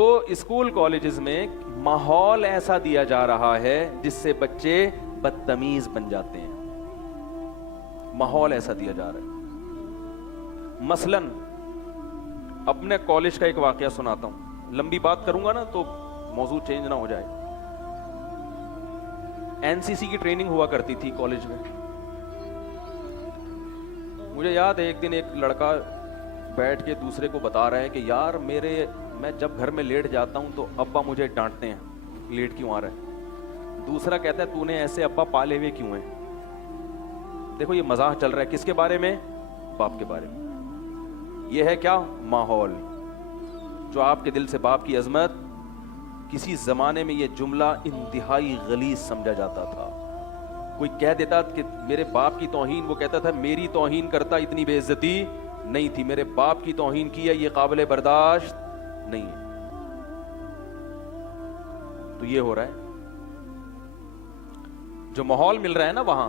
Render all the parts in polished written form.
تو school colleges میں ماحول ایسا دیا جا رہا ہے جس سے بچے بدتمیز بن جاتے ہیں. ماحول ایسا دیا جا رہا ہے. مثلاً اپنے کالج کا ایک واقعہ سناتا ہوں, لمبی بات کروں گا نا تو موضوع چینج نہ ہو جائے. NCC کی ٹریننگ ہوا کرتی تھی کالج میں. مجھے یاد ہے ایک دن ایک لڑکا بیٹھ کے دوسرے کو بتا رہا ہے کہ یار میں جب گھر میں لیٹ جاتا ہوں تو ابا مجھے ڈانٹتے ہیں, لیٹ کیوں آ رہا ہے. دوسرا کہتا ہے تو نے ایسے ابا پالے ہوئے کیوں ہیں. دیکھو یہ مزاح چل رہا ہے کس کے بارے میں؟ باپ کے بارے میں. یہ ہے کیا؟ ماحول. جو آپ کے دل سے باپ کی عظمت, کسی زمانے میں یہ جملہ انتہائی غلیظ سمجھا جاتا تھا. کوئی کہہ دیتا کہ میرے باپ کی توہین, وہ کہتا تھا میری توہین کرتا اتنی بے عزتی نہیں تھی, میرے باپ کی توہین کی ہے یہ قابل برداشت نہیں ہے. تو یہ ہو رہا ہے, جو ماحول مل رہا ہے نا وہاں.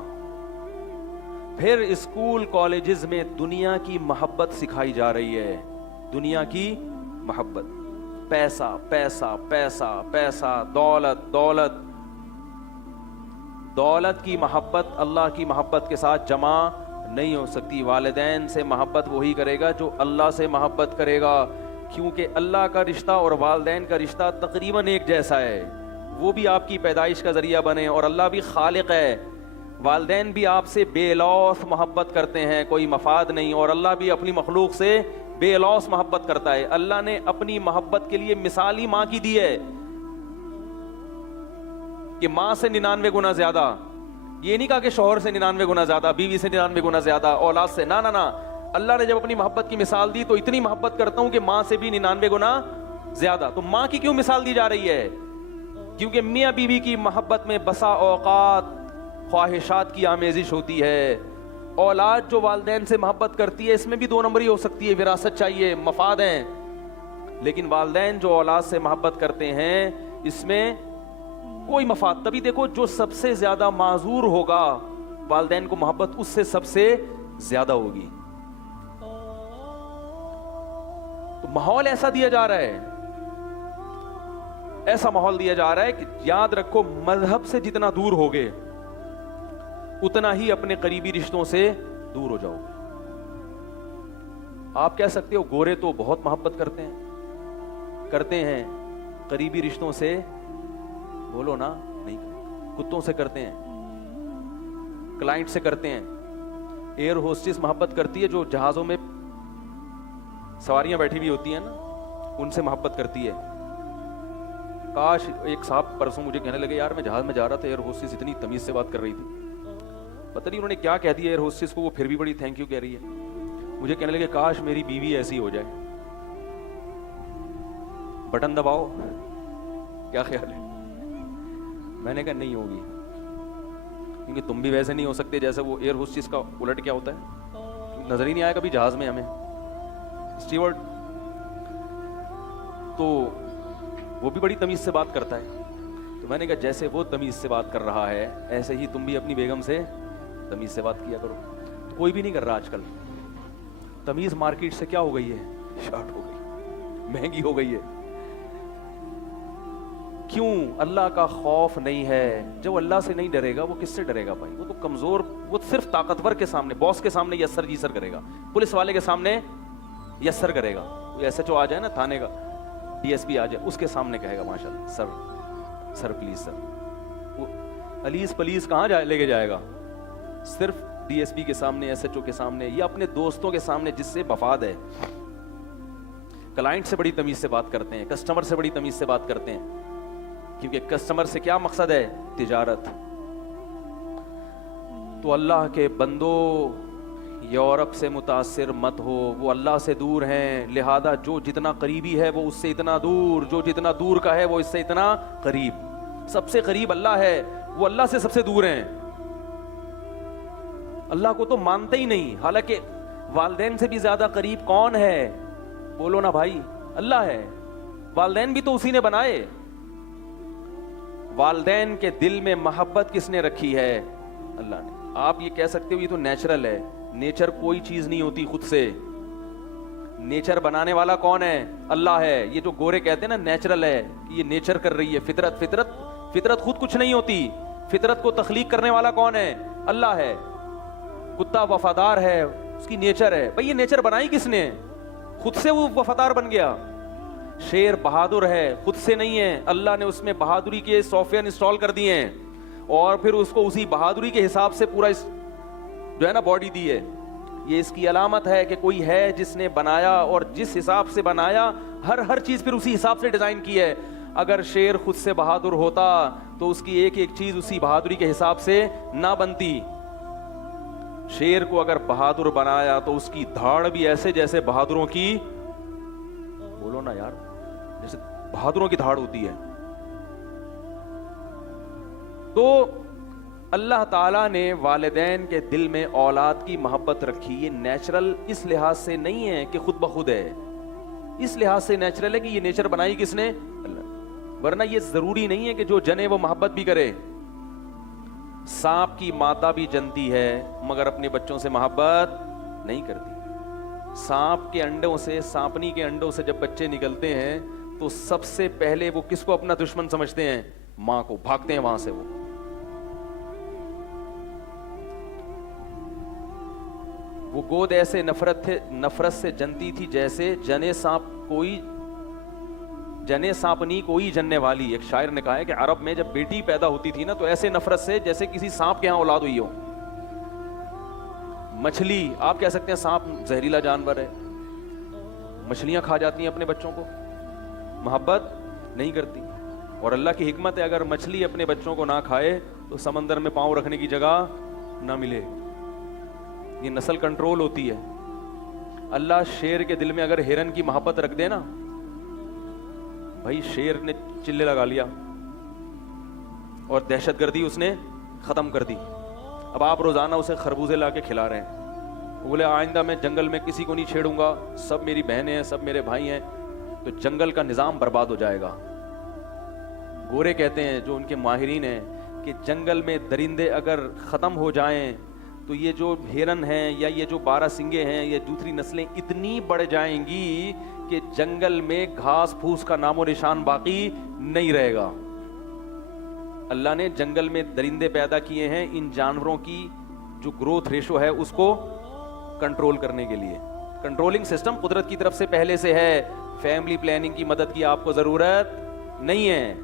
پھر اسکول کالجز میں دنیا کی محبت سکھائی جا رہی ہے. دنیا کی محبت, پیسہ پیسہ پیسہ پیسہ, دولت دولت. دولت کی محبت اللہ کی محبت کے ساتھ جمع نہیں ہو سکتی. والدین سے محبت وہی کرے گا جو اللہ سے محبت کرے گا, کیونکہ اللہ کا رشتہ اور والدین کا رشتہ تقریباً ایک جیسا ہے. وہ بھی آپ کی پیدائش کا ذریعہ بنے اور اللہ بھی خالق ہے. والدین بھی آپ سے بے لوث محبت کرتے ہیں, کوئی مفاد نہیں, اور اللہ بھی اپنی مخلوق سے بے لوث محبت کرتا ہے. اللہ نے اپنی محبت کے لیے مثال ہی ماں کی دی ہے کہ ماں سے 99 گنا زیادہ. یہ نہیں کہا کہ شوہر سے 99 گنا زیادہ, بیوی سے 99 گنا زیادہ, اولاد سے, نہ نہ. اللہ نے جب اپنی محبت کی مثال دی تو اتنی محبت کرتا ہوں کہ ماں سے بھی 99 گنا زیادہ. تو ماں کی کیوں مثال دی جا رہی ہے؟ کیونکہ میاں بیوی کی محبت میں بسا اوقات خواہشات کی آمیزش ہوتی ہے. اولاد جو والدین سے محبت کرتی ہے اس میں بھی 2 نمبری ہو سکتی ہے, وراثت چاہیے, مفاد ہیں. لیکن والدین جو اولاد سے محبت کرتے ہیں اس میں کوئی مفاد. تبھی دیکھو جو سب سے زیادہ معذور ہوگا والدین کو محبت اس سے سب سے زیادہ ہوگی. تو ماحول ایسا دیا جا رہا ہے, ایسا ماحول دیا جا رہا ہے کہ یاد رکھو مذہب سے جتنا دور ہوگے اتنا ہی اپنے قریبی رشتوں سے دور ہو جاؤ. آپ کہہ سکتے ہو گورے تو بہت محبت کرتے ہیں قریبی رشتوں سے, بولو نا نہیں. کتوں سے کرتے ہیں, کلائنٹ سے کرتے ہیں. ایئر ہوسٹس محبت کرتی ہے جو جہازوں میں سواریاں بیٹھی ہوئی ہوتی ہیں نا, ان سے محبت کرتی ہے. کاش ایک صاحب پرسوں مجھے کہنے لگے یار میں جہاز میں جا رہا تھا, ایئر ہوسٹس اتنی تمیز سے بات کر رہی تھی, پتہ نہیں انہوں نے کیا کہہ دیا ایئر ہوسٹس کو, وہ پھر بھی بڑی تھینک یو کہہ رہی ہے. مجھے کہنے لگے کاش میری بیوی ایسی ہو جائے. بٹن دباؤ, کیا خیال ہے؟ میں نے کہا نہیں ہوگی, کیونکہ تم بھی ویسے نہیں ہو سکتے جیسے وہ ایئر ہوسٹس کا الٹ کیا ہوتا ہے, نظر ہی نہیں آیا کبھی جہاز میں ہمیں اسٹیورڈ. تو وہ بھی بڑی تمیز سے بات کرتا ہے. تو میں نے کہا جیسے وہ تمیز سے بات کر رہا ہے ایسے ہی تم بھی اپنی بیگم سے تمیز سے بات کیا کرو. تو کوئی بھی نہیں کر رہا آج کل. تمیز مارکیٹ سے کیا ہو گئی ہے؟ شارٹ ہو گئی, مہنگی ہو گئی ہے. کیوں؟ اللہ کا خوف نہیں ہے. جو اللہ سے نہیں ڈرے گا وہ کس سے ڈرے گا بھائی؟ وہ تو کمزور, وہ صرف طاقتور کے سامنے, باس کے سامنے یسر جی سر کرے گا, پولیس والے کے سامنے یسر کرے گا. کوئی ایس ایچ او آ جائے نا تھانے کا, ڈی ایس پی آ جائے, اس کے سامنے کہے گا ماشاء اللہ سر پلیز سر. وہ الیز پلیز کہاں لے کے جائے گا؟ صرف ڈی ایس پی کے سامنے, ایس ایچ او کے سامنے, یا اپنے دوستوں کے سامنے جس سے مفاد ہے. کلائنٹ سے بڑی تمیز سے بات کرتے ہیں, کسٹمر سے بڑی تمیز سے بات کرتے ہیں, کیونکہ کسٹمر سے کیا مقصد ہے؟ تجارت. تو اللہ کے بندو یورپ سے متاثر مت ہو, وہ اللہ سے دور ہیں. لہذا جو جتنا قریبی ہے وہ اس سے اتنا دور, جو جتنا دور کا ہے وہ اس سے اتنا قریب. سب سے قریب اللہ ہے, وہ اللہ سے سب سے دور ہیں. اللہ کو تو مانتے ہی نہیں, حالانکہ والدین سے بھی زیادہ قریب کون ہے؟ بولو نا بھائی, اللہ ہے. والدین بھی تو اسی نے بنائے. والدین کے دل میں محبت کس نے رکھی ہے؟ اللہ نے. آپ یہ کہہ سکتے ہو یہ تو نیچرل ہے. نیچر کوئی چیز نہیں ہوتی خود سے. نیچر بنانے والا کون ہے؟ اللہ ہے. یہ جو گورے کہتے ہیں نا نیچرل ہے, یہ نیچر کر رہی ہے, فطرت خود کچھ نہیں ہوتی. فطرت کو تخلیق کرنے والا کون ہے؟ اللہ ہے. کتا وفادار ہے, اس کی نیچر ہے. بھئی یہ نیچر بنائی کس نے؟ خود سے وہ وفادار بن گیا. شیر بہادر ہے, خود سے نہیں ہے, اللہ نے اس میں بہادری کے سافٹ ویئر انسٹال کر دیے ہیں اور پھر اس کو اسی بہادری کے حساب سے پورا جو ہے نا باڈی دی ہے. یہ اس کی علامت ہے کہ کوئی ہے جس نے بنایا, اور جس حساب سے بنایا ہر چیز پھر اسی حساب سے ڈیزائن کی ہے. اگر شیر خود سے بہادر ہوتا تو اس کی ایک ایک چیز اسی بہادری کے حساب سے نہ بنتی. شیر کو اگر بہادر بنایا تو اس کی دھاڑ بھی ایسے جیسے بہادروں کی, بولو نا یار, جیسے بہادروں کی دھاڑ ہوتی ہے. تو اللہ تعالیٰ نے والدین کے دل میں اولاد کی محبت رکھی. یہ نیچرل اس لحاظ سے نہیں ہے کہ خود بخود ہے, اس لحاظ سے نیچرل ہے کہ یہ نیچر بنائی کس نے؟ اللہ. ورنہ یہ ضروری نہیں ہے کہ جو جنے وہ محبت بھی کرے. سانپ کی مادہ بھی جنتی ہے مگر اپنے بچوں سے محبت نہیں کرتی. سانپ کے انڈوں سے, سانپنی کے انڈوں سے جب بچے نکلتے ہیں تو سب سے پہلے وہ کس کو اپنا دشمن سمجھتے ہیں؟ ماں کو. بھاگتے ہیں وہاں سے. وہ گود ایسے نفرت سے جنتی تھی جیسے جنے سانپنی کوئی جننے والی. ایک شاعر نے کہا ہے کہ عرب میں جب بیٹی پیدا ہوتی تھی نا تو ایسے نفرت سے جیسے کسی سانپ کے ہاں اولاد ہوئی ہو. مچھلی, آپ کہہ سکتے ہیں سانپ زہریلا جانور ہے, مچھلیاں کھا جاتی ہیں اپنے بچوں کو, محبت نہیں کرتی. اور اللہ کی حکمت ہے, اگر مچھلی اپنے بچوں کو نہ کھائے تو سمندر میں پاؤں رکھنے کی جگہ نہ ملے. یہ نسل کنٹرول ہوتی ہے. اللہ شیر کے دل میں اگر ہرن کی محبت رکھ دے نا, بھائی شیر نے چلے لگا لیا اور دہشت گردی اس نے ختم کر دی. اب آپ روزانہ اسے خربوزے لا کے کھلا رہے ہیں, بولے آئندہ میں جنگل میں کسی کو نہیں چھیڑوں گا, سب میری بہنیں ہیں, سب میرے بھائی ہیں, تو جنگل کا نظام برباد ہو جائے گا. گورے کہتے ہیں جو ان کے ماہرین ہیں کہ جنگل میں درندے اگر ختم ہو جائیں تو یہ جو ہرن ہیں یا یہ جو 12 سنگے ہیں, یہ دوسری نسلیں اتنی بڑھ جائیں گی کہ جنگل میں گھاس پھوس کا نام و نشان باقی نہیں رہے گا. اللہ نے جنگل میں درندے پیدا کیے ہیں ان جانوروں کی جو گروتھ ریشو ہے اس کو کنٹرول کرنے کے لیے. کنٹرولنگ سسٹم قدرت کی طرف سے پہلے سے ہے. فیملی پلاننگ کی مدد کی آپ کو ضرورت نہیں ہے.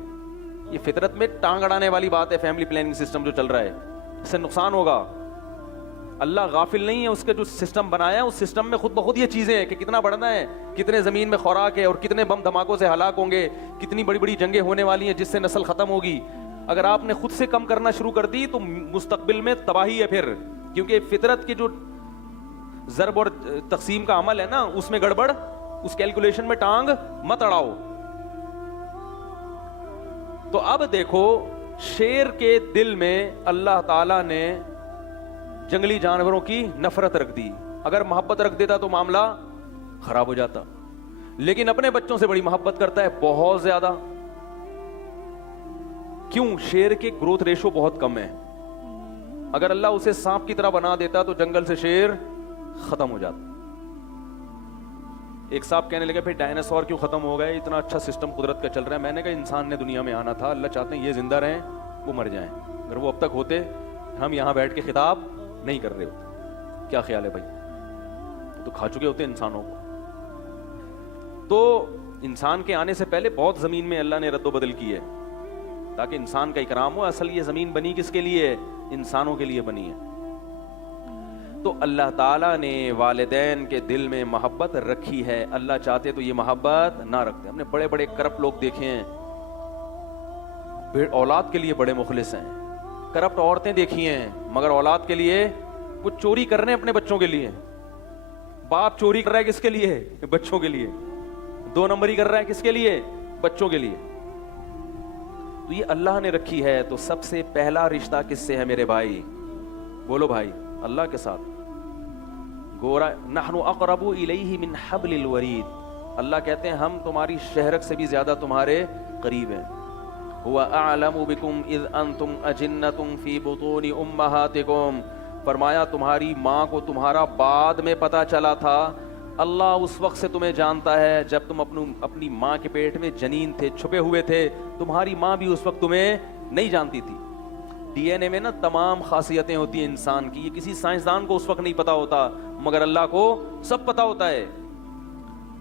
یہ فطرت میں ٹانگ اڑانے والی بات ہے. فیملی پلاننگ سسٹم جو چل رہا ہے اس سے نقصان ہوگا. اللہ غافل نہیں ہے, اس کے جو سسٹم بنایا اس سسٹم میں خود بخود یہ چیزیں ہیں کہ کتنا بڑھنا ہے, کتنے زمین میں خوراک ہے اور کتنے بم دھماکوں سے ہلاک ہوں گے, کتنی بڑی بڑی جنگیں ہونے والی ہیں جس سے نسل ختم ہوگی. اگر آپ نے خود سے کم کرنا شروع کر دی تو مستقبل میں تباہی ہے پھر, کیونکہ فطرت کی جو ضرب اور تقسیم کا عمل ہے نا اس میں گڑبڑ, اس کیلکولیشن میں ٹانگ مت اڑاؤ. تو اب دیکھو شیر کے دل میں اللہ تعالی نے جنگلی جانوروں کی نفرت رکھ دی. اگر محبت رکھ دیتا تو معاملہ خراب ہو جاتا, لیکن اپنے بچوں سے بڑی محبت کرتا ہے, بہت زیادہ. کیوں؟ شیر کے گروتھ ریشو بہت کم ہے. اگر اللہ اسے سانپ کی طرح بنا دیتا تو جنگل سے شیر ختم ہو جاتا. ایک صاحب کہنے لگے پھر ڈائناسور کیوں ختم ہو گئے, اتنا اچھا سسٹم قدرت کا چل رہا ہے. میں نے کہا انسان نے دنیا میں آنا تھا, اللہ چاہتے ہیں یہ زندہ رہیں وہ مر جائیں. اگر وہ اب تک ہوتے ہم یہاں بیٹھ کے خطاب نہیں کر رہے ہوتے. کیا خیال ہے بھائی؟ تو کھا چکے ہوتے انسانوں کو. تو انسان کے آنے سے پہلے بہت زمین میں اللہ نے رد و بدل کی ہے تاکہ انسان کا اکرام ہو. اصل یہ زمین بنی کس کے لیے ہے؟ انسانوں کے لیے بنی ہے. تو اللہ تعالیٰ نے والدین کے دل میں محبت رکھی ہے. اللہ چاہتے تو یہ محبت نہ رکھتے. ہم نے بڑے بڑے کرپٹ لوگ دیکھے ہیں, اولاد کے لیے بڑے مخلص ہیں. کرپٹ عورتیں دیکھی ہیں مگر اولاد کے لیے وہ چوری کر رہے ہیں اپنے بچوں کے لیے. باپ چوری کر رہا ہے کس کے لیے؟ بچوں کے لیے. 2 نمبری کر رہا ہے کس کے لیے؟ بچوں کے لیے. تو یہ اللہ نے رکھی ہے. تو سب سے پہلا رشتہ کس سے ہے میرے بھائی؟ بولو بھائی, اللہ کے ساتھ. گورا نحن اقرب الیہ من حبل الورید. اللہ کہتے ہیں ہم تمہاری شہرک سے بھی زیادہ تمہارے قریب ہیں. هو اعلم بكم اذ انتم اجنۃ فی بطون امہاتکم. فرمایا تمہاری ماں کو تمہارا بعد میں پتا چلا تھا اللہ اس وقت سے تمہیں جانتا ہے جب تم اپنی ماں کے پیٹ میں جنین تھے, چھپے ہوئے تھے. تمہاری ماں بھی اس وقت تمہیں نہیں جانتی تھی. ڈی این اے میں نا تمام خاصیتیں ہوتی ہیں انسان کی, یہ کسی سائنسدان کو اس وقت نہیں پتا ہوتا, مگر اللہ کو سب پتا ہوتا ہے.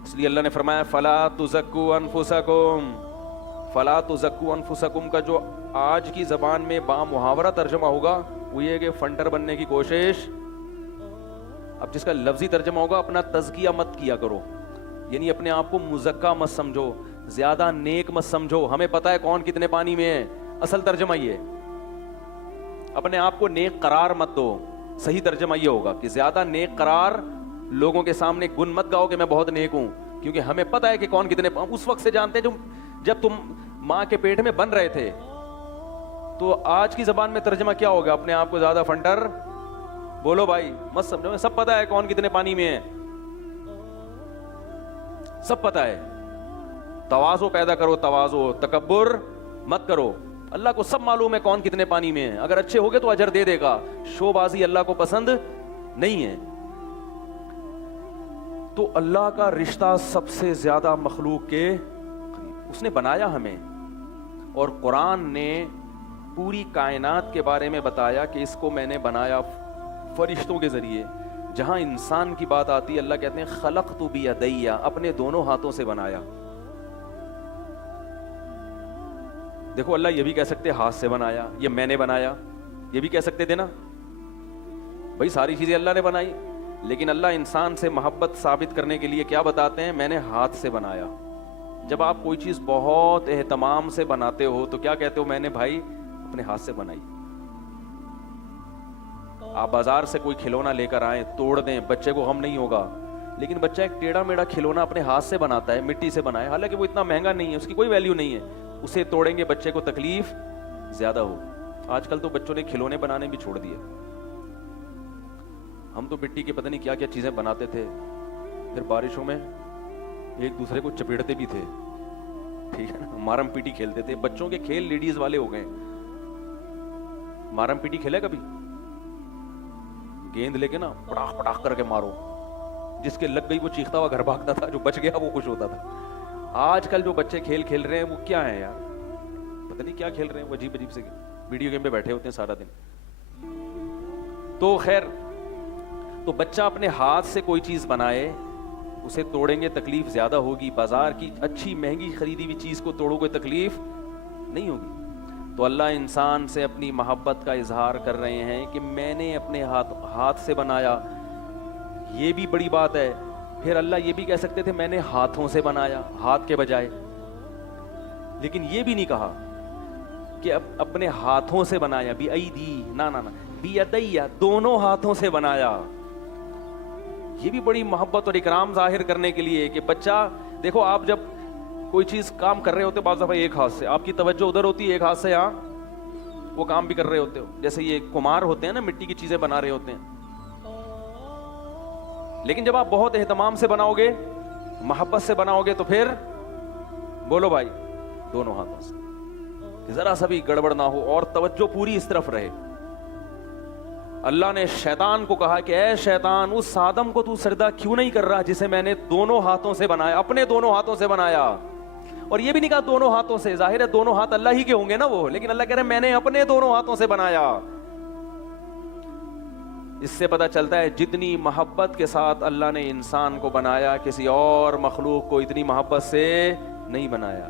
اس لیے اللہ نے فرمایا فلا تزکوا انفسکم, فلا تزکوا انفسکم کا جو آج کی زبان میں با محاورہ ترجمہ ہوگا وہ یہ کہ فنٹر بننے کی کوشش. اب جس کا لفظی ترجمہ ہوگا اپنا تزکیہ مت کیا کرو, یعنی اپنے آپ کو مزکا مت سمجھو, زیادہ نیک مت سمجھو. ہمیں پتا ہے کون کتنے پانی میں ہے, اصل ترجمہ یہ. اپنے آپ کو نیک قرار مت دو, صحیح ترجمہ یہ ہوگا کہ زیادہ نیک قرار لوگوں کے سامنے گن مت گاؤ کہ میں بہت نیک ہوں, کیونکہ ہمیں پتا ہے کہ کون کتنے. اس وقت سے جانتے ہیں جب تم ماں کے پیٹ میں بن رہے تھے. تو آج کی زبان میں ترجمہ کیا ہوگا؟ اپنے آپ کو زیادہ فنٹر بولو بھائی مت سمجھو, سب پتا ہے کون کتنے پانی میں ہے, سب پتا ہے. تواضع پیدا کرو, تواضع, تکبر مت کرو. اللہ کو سب معلوم ہے کون کتنے پانی میں ہے. اگر اچھے ہوگے تو اجر دے دے گا, شو بازی اللہ کو پسند نہیں ہے. تو اللہ کا رشتہ سب سے زیادہ مخلوق کے قریب, اس نے بنایا ہمیں. اور قرآن نے پوری کائنات کے بارے میں بتایا کہ اس کو میں نے بنایا فرشتوں کے ذریعے. جہاں انسان کی بات آتی ہے اللہ کہتے ہیں خلقت بیدی, اپنے دونوں ہاتھوں سے بنایا. دیکھو اللہ یہ بھی کہہ سکتے ہاتھ سے بنایا, یہ میں نے بنایا, یہ بھی کہہ سکتے تھے نا بھائی, ساری چیزیں اللہ نے بنائی. لیکن اللہ انسان سے محبت ثابت کرنے کے لیے کیا بتاتے ہیں, میں نے ہاتھ سے بنایا. جب آپ کوئی چیز بہت اہتمام سے بناتے ہو تو کیا کہتے ہو, میں نے بھائی اپنے ہاتھ سے بنائی. آپ بازار سے کوئی کھلونا لے کر آئیں, توڑ دیں, بچے کو غم نہیں ہوگا. لیکن بچہ ایک ٹیڑھا میڑھا کھلونا اپنے ہاتھ سے بناتا ہے, مٹی سے بنائے, حالانکہ وہ اتنا مہنگا نہیں ہے, اس کی کوئی ویلیو نہیں ہے. اسے توڑیں گے بچے کو تکلیف زیادہ ہو. آج کل تو بچوں نے کھلونے بنانے بھی چھوڑ دیے. ہم تو مٹی کے پتہ نہیں کیا کیا چیزیں بناتے تھے, پھر بارشوں میں ایک دوسرے کو چپیڑتے بھی تھے, ٹھیک ہے نا, مارم پیٹی کھیلتے تھے. بچوں کے کھیل لیڈیز والے ہو گئے. مارم پیٹی کھیلا کبھی؟ گیند لے کے نا پٹاخ پٹاخ کر کے مارو, جس کے لگ گئی وہ چیختا ہوا گھر بھاگتا تھا, جو بچ گیا وہ خوش ہوتا تھا. آج کل جو بچے کھیل کھیل رہے ہیں وہ کیا ہے یار, پتہ نہیں کیا کھیل رہے ہیں, وہ عجیب عجیب سے ویڈیو گیم پہ بیٹھے ہوتے ہیں سارا دن. تو خیر, تو بچہ اپنے ہاتھ سے کوئی چیز بنائے, اسے توڑیں گے تکلیف زیادہ ہوگی. بازار کی اچھی مہنگی خریدی ہوئی چیز کو توڑو گے تکلیف نہیں ہوگی. تو اللہ انسان سے اپنی محبت کا اظہار کر رہے ہیں کہ میں نے اپنے ہاتھ سے بنایا. یہ بھی بڑی بات ہے. پھر اللہ یہ بھی کہہ سکتے تھے میں نے ہاتھوں سے بنایا, ہاتھ کے بجائے, لیکن یہ بھی نہیں کہا کہ اب اپنے ہاتھوں سے بنایا, بھی ایدی, نا بیدی, دونوں ہاتھوں سے بنایا. یہ بھی بڑی محبت اور اکرام ظاہر کرنے کے لیے کہ بچہ دیکھو, آپ جب کوئی چیز کام کر رہے ہوتے بعض دفعہ ایک ہاتھ سے, آپ کی توجہ ادھر ہوتی ہے, ایک ہاتھ سے یہاں وہ کام بھی کر رہے ہوتے ہو. جیسے یہ کمار ہوتے ہیں نا, مٹی کی چیزیں بنا رہے ہوتے ہیں. لیکن جب آپ بہت اہتمام سے بناؤ گے, محبت سے بناؤ گے, تو پھر بولو بھائی دونوں ہاتھوں سے, ذرا سا بھی گڑبڑ نہ ہو اور توجہ پوری اس طرف رہے. اللہ نے شیطان کو کہا کہ اے شیطان, اس آدم کو تو سجدہ کیوں نہیں کر رہا جسے میں نے دونوں ہاتھوں سے بنایا, اپنے دونوں ہاتھوں سے بنایا. اور یہ بھی نہیں کہا دونوں ہاتھوں سے, ظاہر ہے دونوں ہاتھ اللہ ہی کے ہوں گے نا وہ, لیکن اللہ کہہ رہے ہیں میں نے اپنے دونوں ہاتھوں سے بنایا. اس سے پتہ چلتا ہے جتنی محبت کے ساتھ اللہ نے انسان کو بنایا, کسی اور مخلوق کو اتنی محبت سے نہیں بنایا.